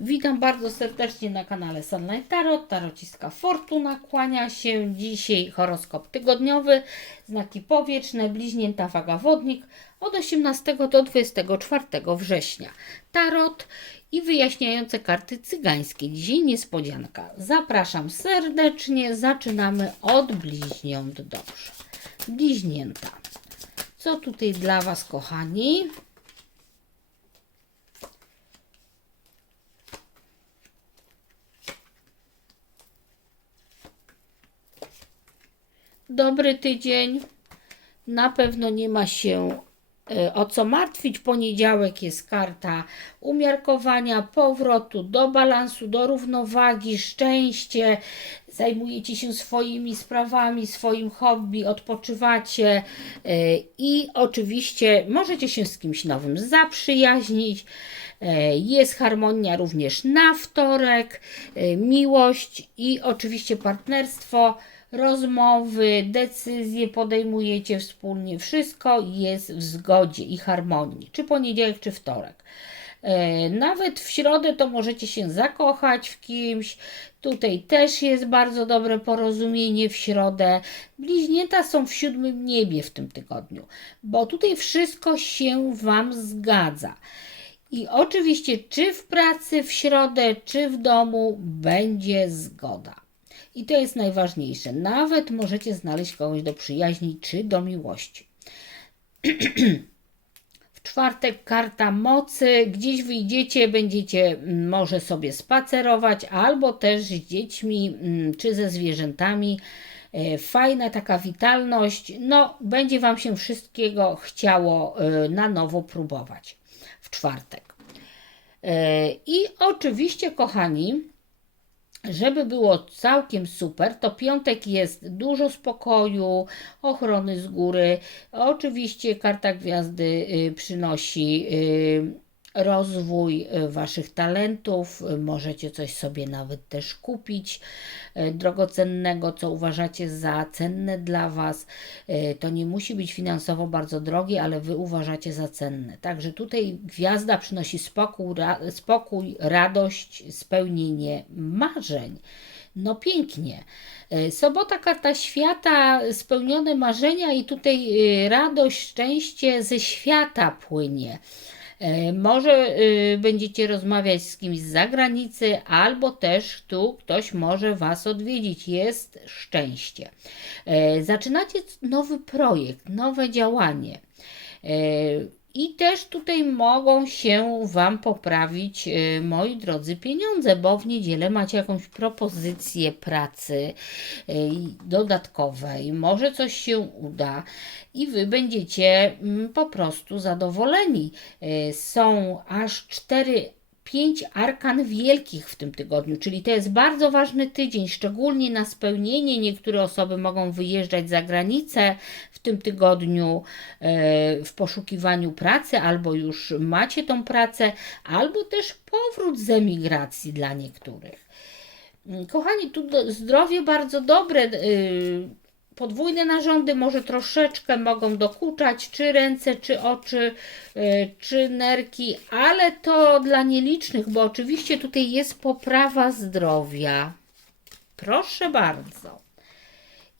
Witam bardzo serdecznie na kanale Sunlight Tarot. Tarociska Fortuna kłania się dzisiaj horoskop tygodniowy, znaki powietrzne, bliźnięta waga wodnik od 18 do 24 września. Tarot i wyjaśniające karty cygańskie. Dzisiaj niespodzianka. Zapraszam serdecznie. Zaczynamy od bliźniąt. Dobrze. Bliźnięta. Co tutaj dla Was, kochani? Dobry tydzień. Na pewno nie ma się e, o co martwić. Poniedziałek jest karta umiarkowania, powrotu do balansu, do równowagi, szczęście. Zajmujecie się swoimi sprawami, swoim hobby, odpoczywacie e, i oczywiście możecie się z kimś nowym zaprzyjaźnić. E, Jest harmonia również na wtorek, miłość i oczywiście partnerstwo rozmowy, decyzje podejmujecie wspólnie, wszystko jest w zgodzie i harmonii, czy poniedziałek, czy wtorek. E, Nawet w środę to możecie się zakochać w kimś. Tutaj też jest bardzo dobre porozumienie w środę. Bliźnięta są w siódmym niebie w tym tygodniu, bo tutaj wszystko się Wam zgadza. I oczywiście, czy w pracy w środę, czy w domu będzie zgoda. I to jest najważniejsze. Nawet możecie znaleźć kogoś do przyjaźni czy do miłości. W czwartek karta mocy. Gdzieś wyjdziecie, będziecie mm, może sobie spacerować, albo też z dziećmi mm, czy ze zwierzętami. E, Fajna taka witalność. No, będzie Wam się wszystkiego chciało e, na nowo próbować w czwartek. E, I oczywiście, kochani, żeby było całkiem super, to piątek jest dużo spokoju, ochrony z góry. Oczywiście karta gwiazdy y, przynosi y, rozwój y, Waszych talentów. Y, Możecie coś sobie nawet też kupić y, drogocennego, co uważacie za cenne dla Was. To nie musi być finansowo bardzo drogie, ale Wy uważacie za cenne. Także tutaj gwiazda przynosi spokój, ra, spokój radość, spełnienie marzeń. No pięknie. Sobota, karta świata, spełnione marzenia i tutaj radość, szczęście ze świata płynie. E, Może y, będziecie rozmawiać z kimś z zagranicy, albo też tu ktoś może Was odwiedzić. Jest szczęście. E, Zaczynacie nowy projekt, nowe działanie. I też tutaj mogą się Wam poprawić, e, moi drodzy, pieniądze, bo w niedzielę macie jakąś propozycję pracy e, dodatkowej. Może coś się uda i Wy będziecie mm, po prostu zadowoleni. E, Są aż cztery pięć arkan wielkich w tym tygodniu, czyli to jest bardzo ważny tydzień, szczególnie na spełnienie. Niektóre osoby mogą wyjeżdżać za granicę w tym tygodniu e, w poszukiwaniu pracy, albo już macie tą pracę, albo też powrót z emigracji dla niektórych. Mm, Kochani, tu zdrowie bardzo dobre. Podwójne narządy może troszeczkę mogą dokuczać, czy ręce, czy oczy, y, czy nerki, ale to dla nielicznych, bo oczywiście tutaj jest poprawa zdrowia. Proszę bardzo.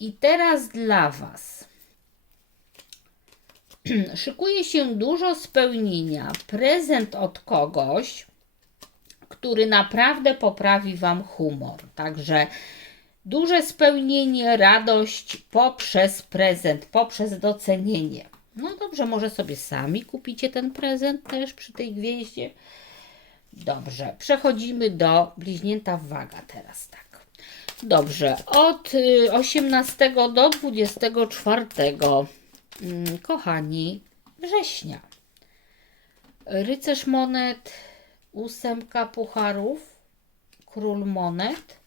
I teraz dla Was. Szykuje się dużo spełnienia. Prezent od kogoś, który naprawdę poprawi Wam humor. Także duże spełnienie, radość poprzez prezent, poprzez docenienie. No dobrze, może sobie sami kupicie ten prezent też przy tej gwieździe. Dobrze, przechodzimy do bliźnięta waga teraz, tak. Dobrze, od y, 18 do 24, mm, kochani, września. Rycerz monet, ósemka pucharów, król monet,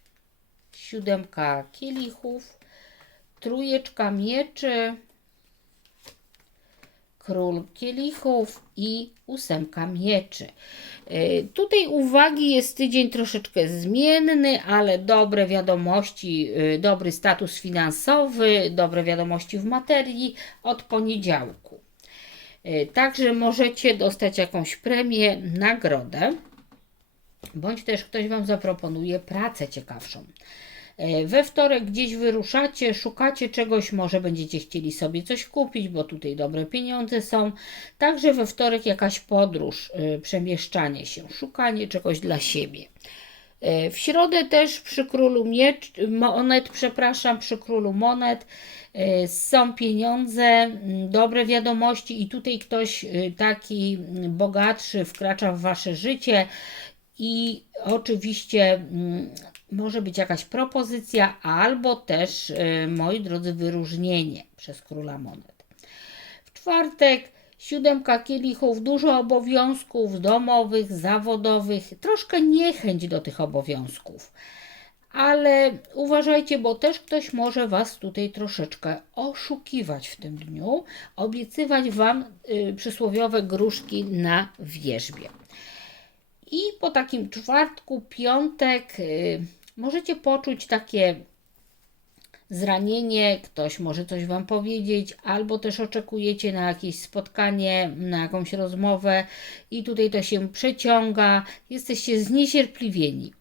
siódemka kielichów, trójeczka mieczy, król kielichów i ósemka mieczy. Y, Tutaj uwagi jest tydzień troszeczkę zmienny, ale dobre wiadomości, y, dobry status finansowy, dobre wiadomości w materii od poniedziałku. Y, Także możecie dostać jakąś premię, nagrodę. bądź też ktoś Wam zaproponuje pracę ciekawszą. E, We wtorek gdzieś wyruszacie, szukacie czegoś, może będziecie chcieli sobie coś kupić, bo tutaj dobre pieniądze są. Także we wtorek jakaś podróż, e, przemieszczanie się, szukanie czegoś dla siebie. E, W środę też przy królu miecz, monet, przepraszam, przy królu monet są pieniądze, dobre wiadomości i tutaj ktoś taki bogatszy wkracza w wasze życie i oczywiście może być jakaś propozycja albo też, e, moi drodzy, wyróżnienie przez króla monet. W czwartek siódemka kielichów, dużo obowiązków domowych, zawodowych, troszkę niechęć do tych obowiązków. Ale uważajcie, bo też ktoś może Was tutaj troszeczkę oszukiwać w tym dniu, obiecywać Wam y, przysłowiowe gruszki na wierzbie. I po takim czwartku, piątek y, możecie poczuć takie zranienie, ktoś może coś Wam powiedzieć, albo też oczekujecie na jakieś spotkanie, na jakąś rozmowę i tutaj to się przeciąga, jesteście zniecierpliwieni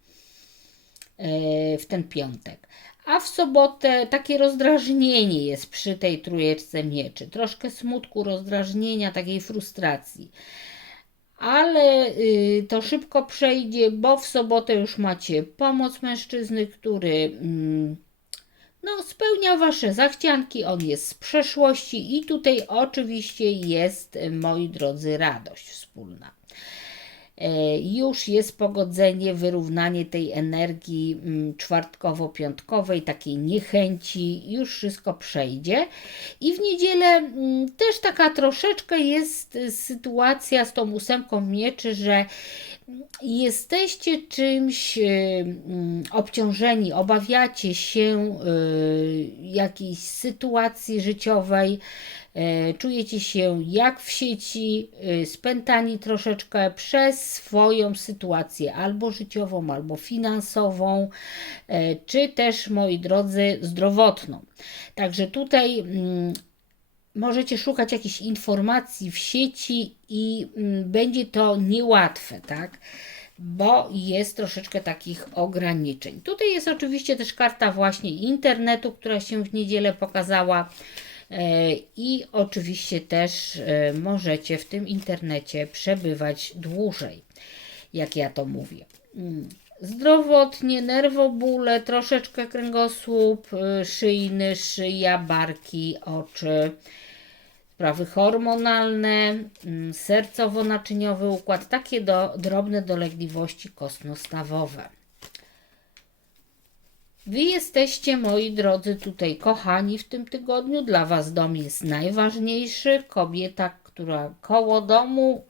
e, w ten piątek. A w sobotę takie rozdrażnienie jest przy tej trójeczce mieczy. Troszkę smutku, rozdrażnienia, takiej frustracji. Ale y, to szybko przejdzie, bo w sobotę już macie pomoc mężczyzny, który mm, no, spełnia Wasze zachcianki, on jest z przeszłości i tutaj oczywiście jest, moi drodzy, radość wspólna. E, Już jest pogodzenie, wyrównanie tej energii mm, czwartkowo-piątkowej, takiej niechęci, już wszystko przejdzie. I w niedzielę mm, też taka troszeczkę jest sytuacja z tą ósemką mieczy, że jesteście czymś y, mm, obciążeni, obawiacie się y, jakiejś sytuacji życiowej, czujecie się jak w sieci, y, spętani troszeczkę przez swoją sytuację albo życiową, albo finansową, e, czy też, moi drodzy, zdrowotną. Także tutaj mm, możecie szukać jakichś informacji w sieci i mm, będzie to niełatwe, tak? Bo jest troszeczkę takich ograniczeń. Tutaj jest oczywiście też karta właśnie internetu, która się w niedzielę pokazała. E, I oczywiście też e, możecie w tym internecie przebywać dłużej, jak ja to mówię. Mm. Zdrowotnie, nerwobóle, troszeczkę kręgosłup y, szyjny, szyja, barki, oczy, sprawy hormonalne, mm, sercowo-naczyniowy układ, takie do, drobne dolegliwości kostno-stawowe. Wy jesteście, moi drodzy, tutaj kochani w tym tygodniu. Dla Was dom jest najważniejszy. Kobieta, która koło domu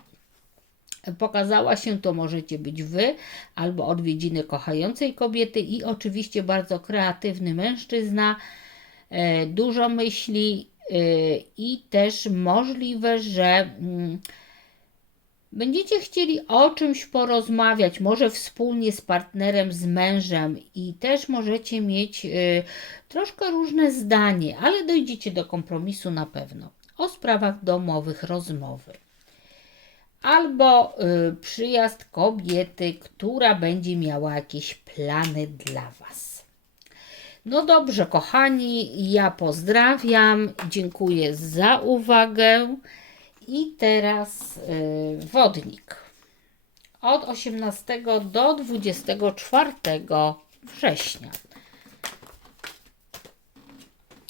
pokazała się, to możecie być Wy, albo odwiedziny kochającej kobiety i oczywiście bardzo kreatywny mężczyzna, e, dużo myśli e, i też możliwe, że mm, Będziecie chcieli o czymś porozmawiać, może wspólnie z partnerem, z mężem, i też możecie mieć y, troszkę różne zdanie, ale dojdziecie do kompromisu na pewno. O sprawach domowych rozmowy. Albo y, przyjazd kobiety, która będzie miała jakieś plany dla Was. No dobrze, kochani, ja pozdrawiam, dziękuję za uwagę. I teraz y, wodnik. Od 18 do 24 września.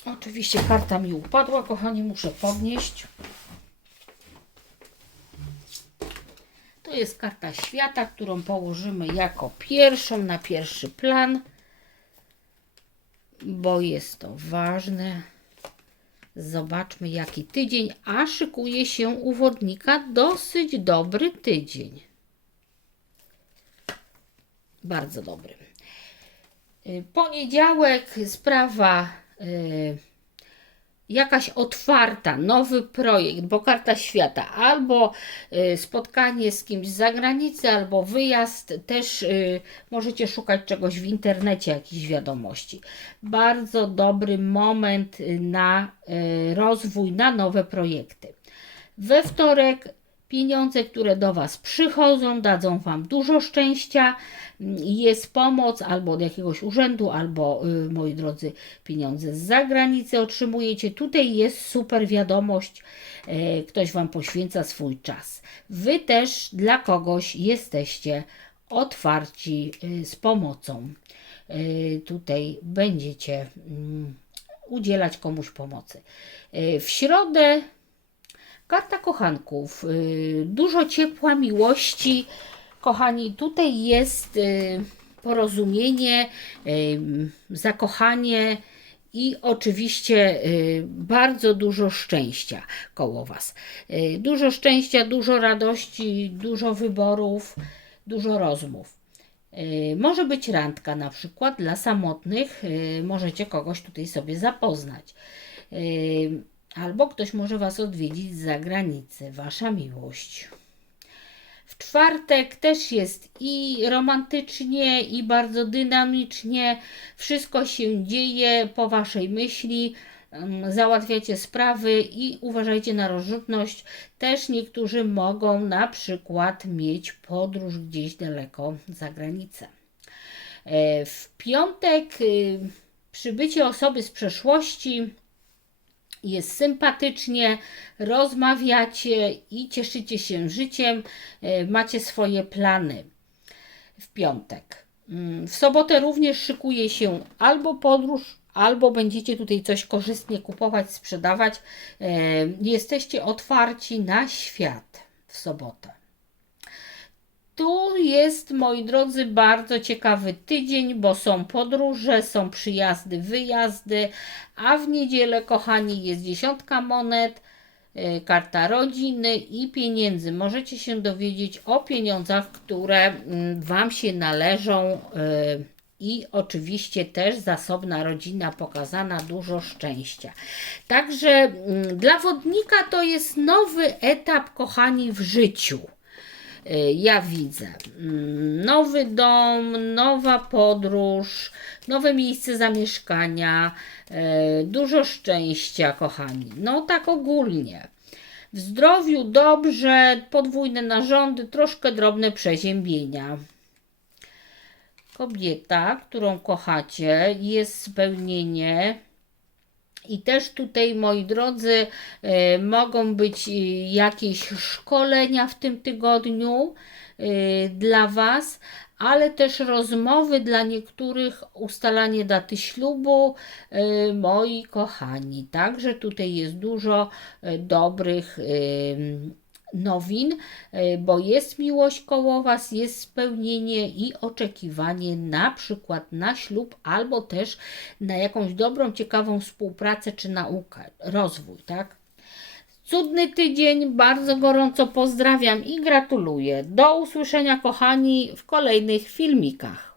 Oczywiście karta mi upadła, kochani, muszę podnieść. To jest karta świata, którą położymy jako pierwszą na pierwszy plan, bo jest to ważne. Zobaczmy, jaki tydzień, a szykuje się u wodnika dosyć dobry tydzień. Bardzo dobry. Y, Poniedziałek, sprawa y, jakaś otwarta, nowy projekt, bo karta świata, albo y, spotkanie z kimś z zagranicy, albo wyjazd, też y, możecie szukać czegoś w internecie, jakichś wiadomości. Bardzo dobry moment y, na rozwój, na nowe projekty. We wtorek Pieniądze, które do Was przychodzą, dadzą Wam dużo szczęścia. Jest pomoc albo od jakiegoś urzędu, albo, y, moi drodzy, pieniądze z zagranicy otrzymujecie. Tutaj jest super wiadomość. e, Ktoś Wam poświęca swój czas. Wy też dla kogoś jesteście otwarci y, z pomocą. Y, Tutaj będziecie mm, udzielać komuś pomocy. Y, W środę karta kochanków. y, Dużo ciepła, miłości. Kochani, tutaj jest y, porozumienie, y, zakochanie i oczywiście bardzo dużo szczęścia koło Was. Dużo szczęścia, dużo radości, dużo wyborów, dużo rozmów. Może być randka na przykład dla samotnych, możecie kogoś tutaj sobie zapoznać. Albo ktoś może Was odwiedzić z zagranicy, Wasza miłość. W czwartek też jest i romantycznie, i bardzo dynamicznie. Wszystko się dzieje po Waszej myśli. Ym, Załatwiacie sprawy i uważajcie na rozrzutność. Też niektórzy mogą na przykład mieć podróż gdzieś daleko za granicę. E, W piątek y, przybycie osoby z przeszłości jest sympatycznie, rozmawiacie i cieszycie się życiem, e, macie swoje plany w piątek. Mm, W sobotę również szykuje się albo podróż, albo będziecie tutaj coś korzystnie kupować, sprzedawać. E, Jesteście otwarci na świat w sobotę. Tu jest, moi drodzy, bardzo ciekawy tydzień, bo są podróże, są przyjazdy, wyjazdy, a w niedzielę, kochani, jest dziesiątka monet, y, karta rodziny i pieniędzy. Możecie się dowiedzieć o pieniądzach, które mm, Wam się należą. y, I oczywiście też zasobna rodzina pokazana, dużo szczęścia. Także mm, dla wodnika to jest nowy etap, kochani, w życiu. Y, ja widzę. Mm, Nowy dom, nowa podróż, nowe miejsce zamieszkania, y, dużo szczęścia, kochani. No tak ogólnie. W zdrowiu dobrze, podwójne narządy, troszkę drobne przeziębienia. Kobieta, którą kochacie, jest spełnienie. I też tutaj, moi drodzy, e, mogą być e, jakieś szkolenia w tym tygodniu e, dla Was, ale też rozmowy dla niektórych, ustalanie daty ślubu, moi kochani. Także tutaj jest dużo dobrych nowin, e, bo jest miłość koło Was, jest spełnienie i oczekiwanie na przykład na ślub albo też na jakąś dobrą, ciekawą współpracę czy naukę, rozwój, tak? Cudny tydzień, bardzo gorąco pozdrawiam i gratuluję. Do usłyszenia, kochani, w kolejnych filmikach.